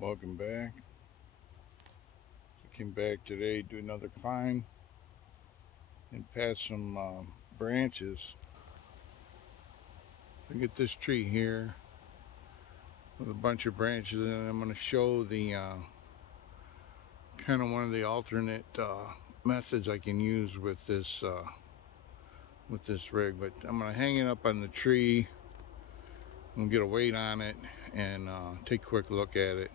Welcome back. I came back today to do another climb and pass some branches. Look at this tree here with a bunch of branches, and I'm going to show the kind of one of the alternate methods I can use with this rig. But I'm going to hang it up on the tree and get a weight on it and take a quick look at it,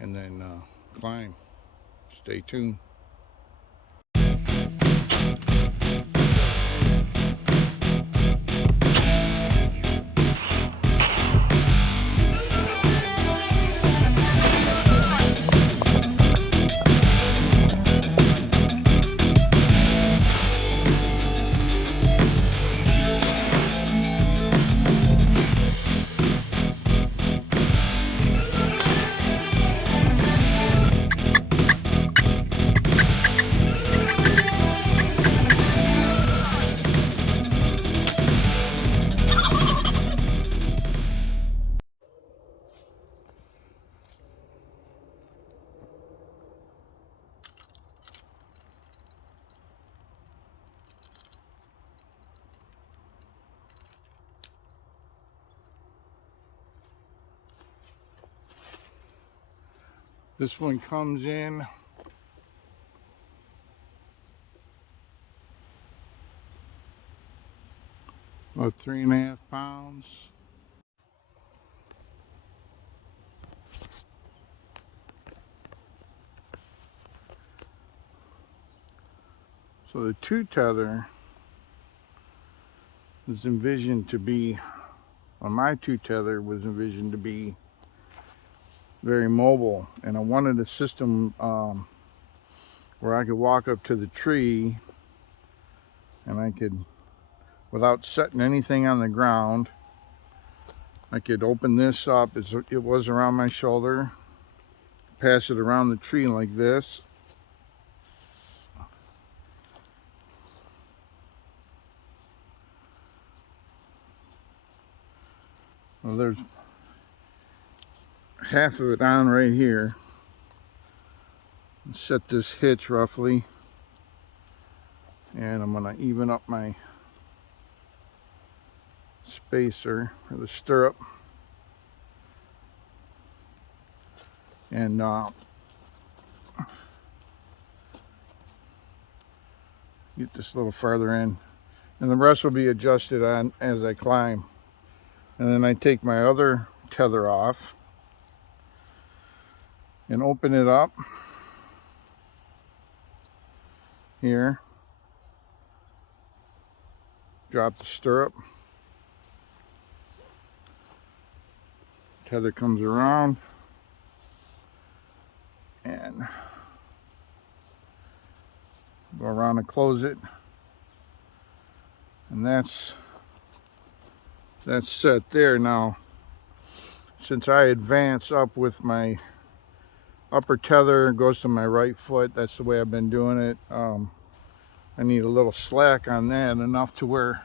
and then climb. Stay tuned. This one comes in about 3.5 pounds. So the two tether was envisioned to be, well, my two tether was envisioned to be very mobile, and I wanted a system where I could walk up to the tree and I could, without setting anything on the ground, I could open this up as it was around my shoulder, pass it around the tree like this, well, there's half of it on right here. Set this hitch roughly, and I'm going to even up my spacer or the stirrup, and get this a little farther in, and the rest will be adjusted on as I climb. And then I take my other tether off and open it up here, drop the stirrup, tether comes around, and go around and close it, and that's set there. Now, since I advance up with my upper tether, goes to my right foot, that's the way I've been doing it. I need a little slack on that, enough to where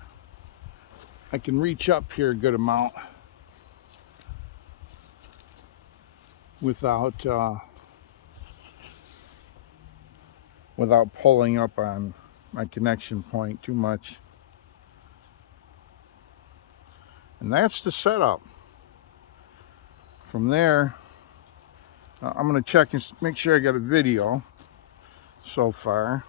I can reach up here a good amount without pulling up on my connection point too much. And that's the setup. From there, I'm going to check and make sure I got a video so far.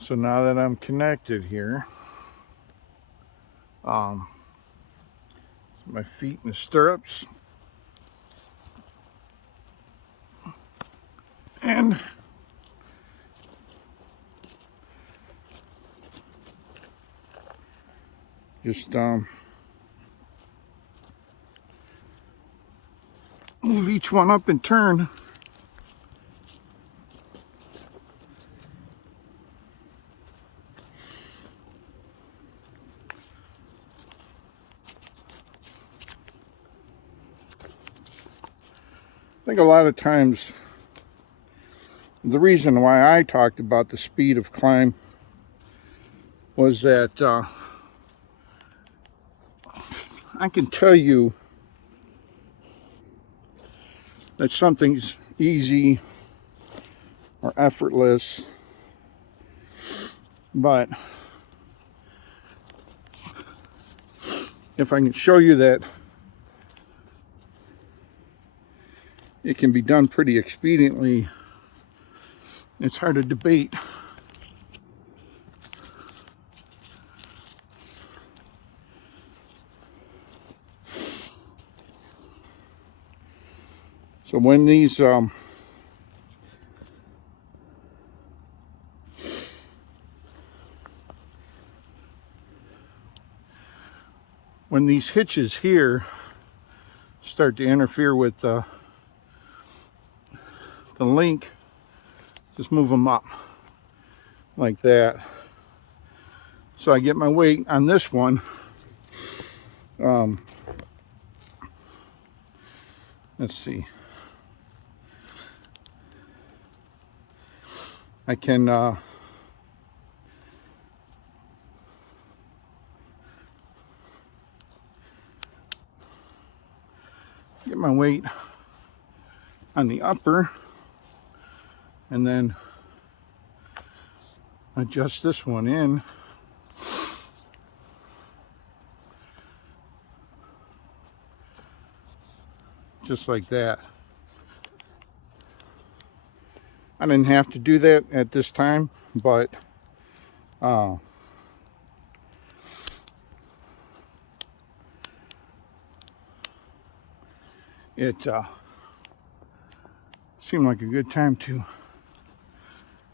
So now that I'm connected here, my feet in the stirrups, and just move each one up in turn. think a lot of times the reason why I talked about the speed of climb was that I can tell you that something's easy or effortless, but if I can show you that it can be done pretty expediently, it's hard to debate. So when these hitches here start to interfere with the link, just move them up like that. So I get my weight on this one. Let's see. I can get my weight on the upper and then adjust this one in. Just like that. I didn't have to do that at this time, but it seemed like a good time to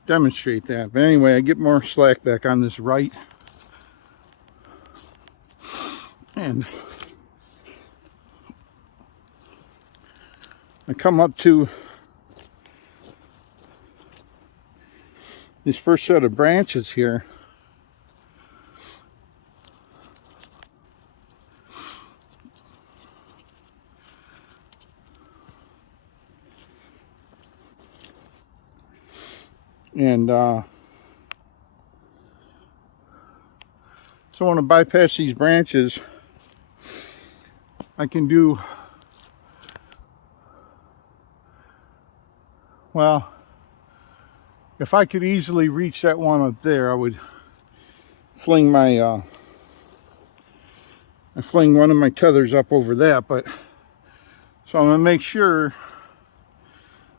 demonstrate that. But anyway, I get more slack back on this right, and I come up to this first set of branches here. And so I want to bypass these branches. I can do, well, if I could easily reach that one up there, I would fling my I fling one of my tethers up over that. But so I'm gonna make sure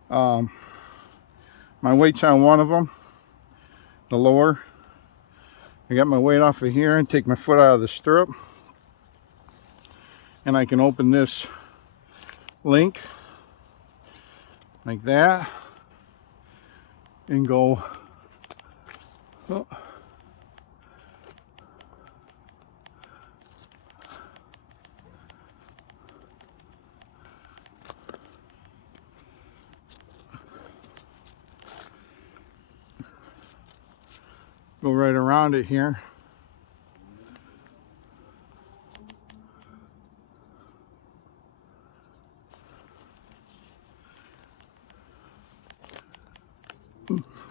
my weight's on one of them, the lower. I got my weight off of here and take my foot out of the stirrup, and I can open this link like that and go, oh, go right around it here.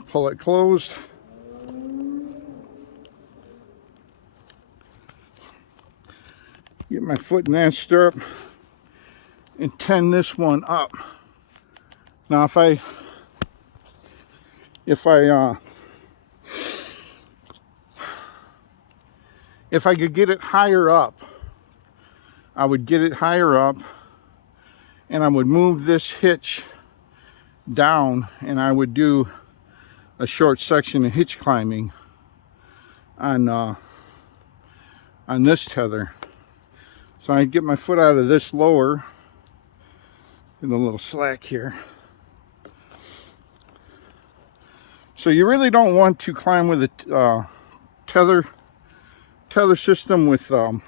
Pull it closed. Get my foot in that stirrup and tend this one up. Now if I could get it higher up, I would get it higher up, and I would move this hitch down, and I would do a short section of hitch climbing on this tether. So I'd get my foot out of this lower, get a little slack here. So you really don't want to climb with a tether system with that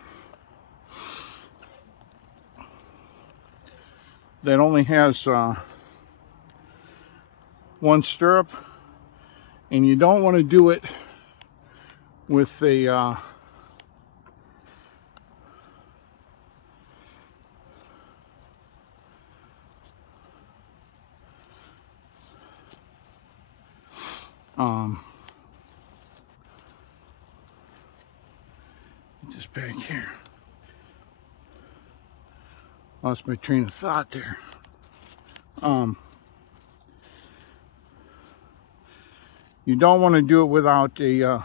only has one stirrup, and you don't want to do it with a Get this back here. Lost my train of thought there. You don't want to do it without a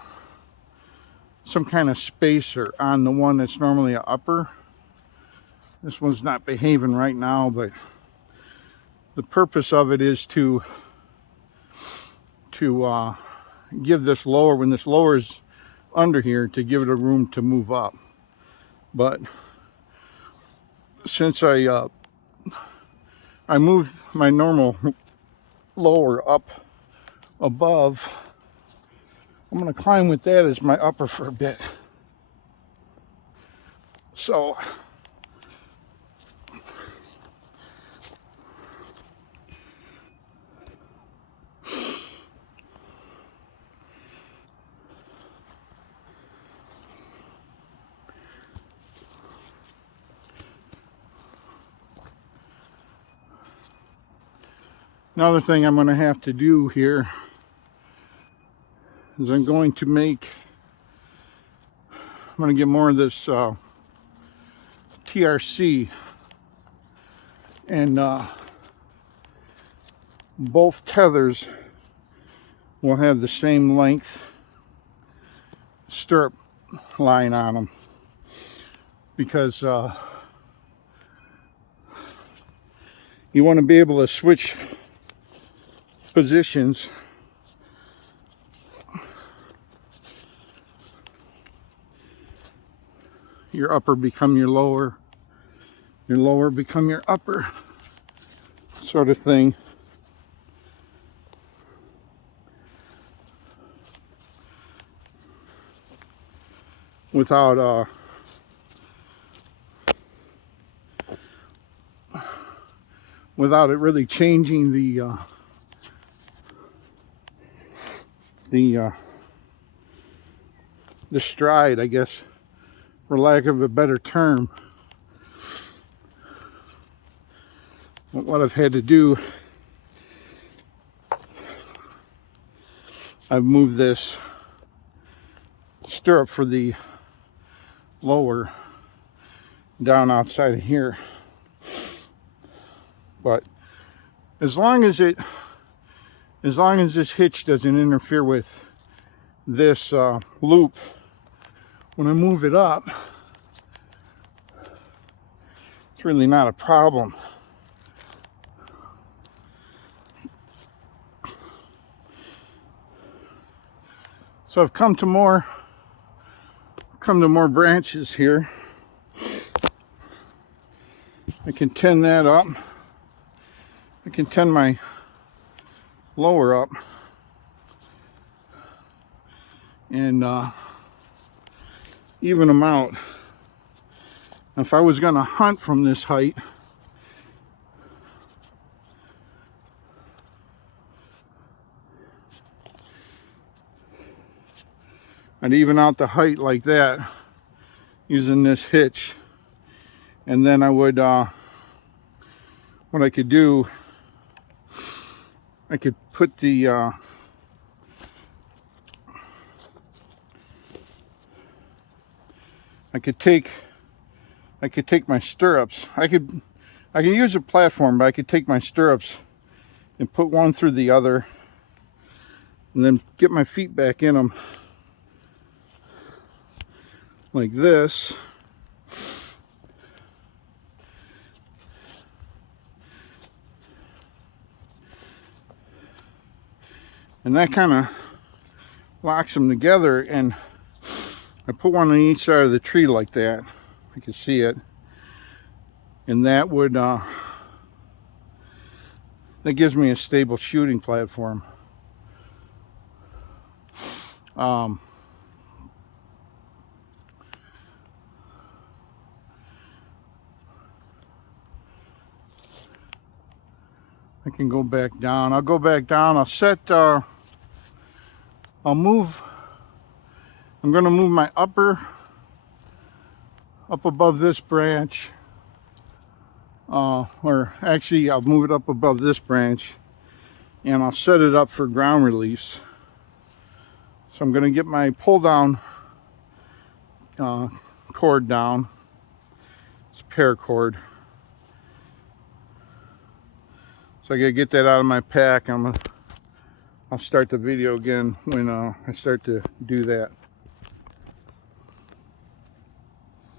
some kind of spacer on the one that's normally an upper. This one's not behaving right now, but the purpose of it is to give this lower, when this lower is under here, to give it a room to move up. But since I moved my normal lower up above, I'm going to climb with that as my upper for a bit. So another thing I'm going to have to do here is I'm going to get more of this TRC, and both tethers will have the same length stirrup line on them, because you want to be able to switch positions your upper become your lower become your upper, sort of thing. Without it really changing the stride, I guess, for lack of a better term. But what I've had to do, I've moved this stirrup for the lower down outside of here. But as long as this hitch doesn't interfere with this loop, when I move it up, it's really not a problem. So I've come to more branches here. I can tin that up. I can tin my lower up, and even them out. If I was going to hunt from this height, I'd even out the height like that using this hitch, and then I would what I could do, I could put the I could take my stirrups. I could use a platform, but I could take my stirrups and put one through the other, and then get my feet back in them like this. And that kind of locks them together, and I put one on each side of the tree like that. You can see it. And that would that gives me a stable shooting platform. I can go back down. I'll go back down. I'll set, I'm going to move my upper up above this branch. Or actually, I'll move it up above this branch, and I'll set it up for ground release. So I'm going to get my pull down cord down. It's a paracord. So I got to get that out of my pack. I'll start the video again when I start to do that.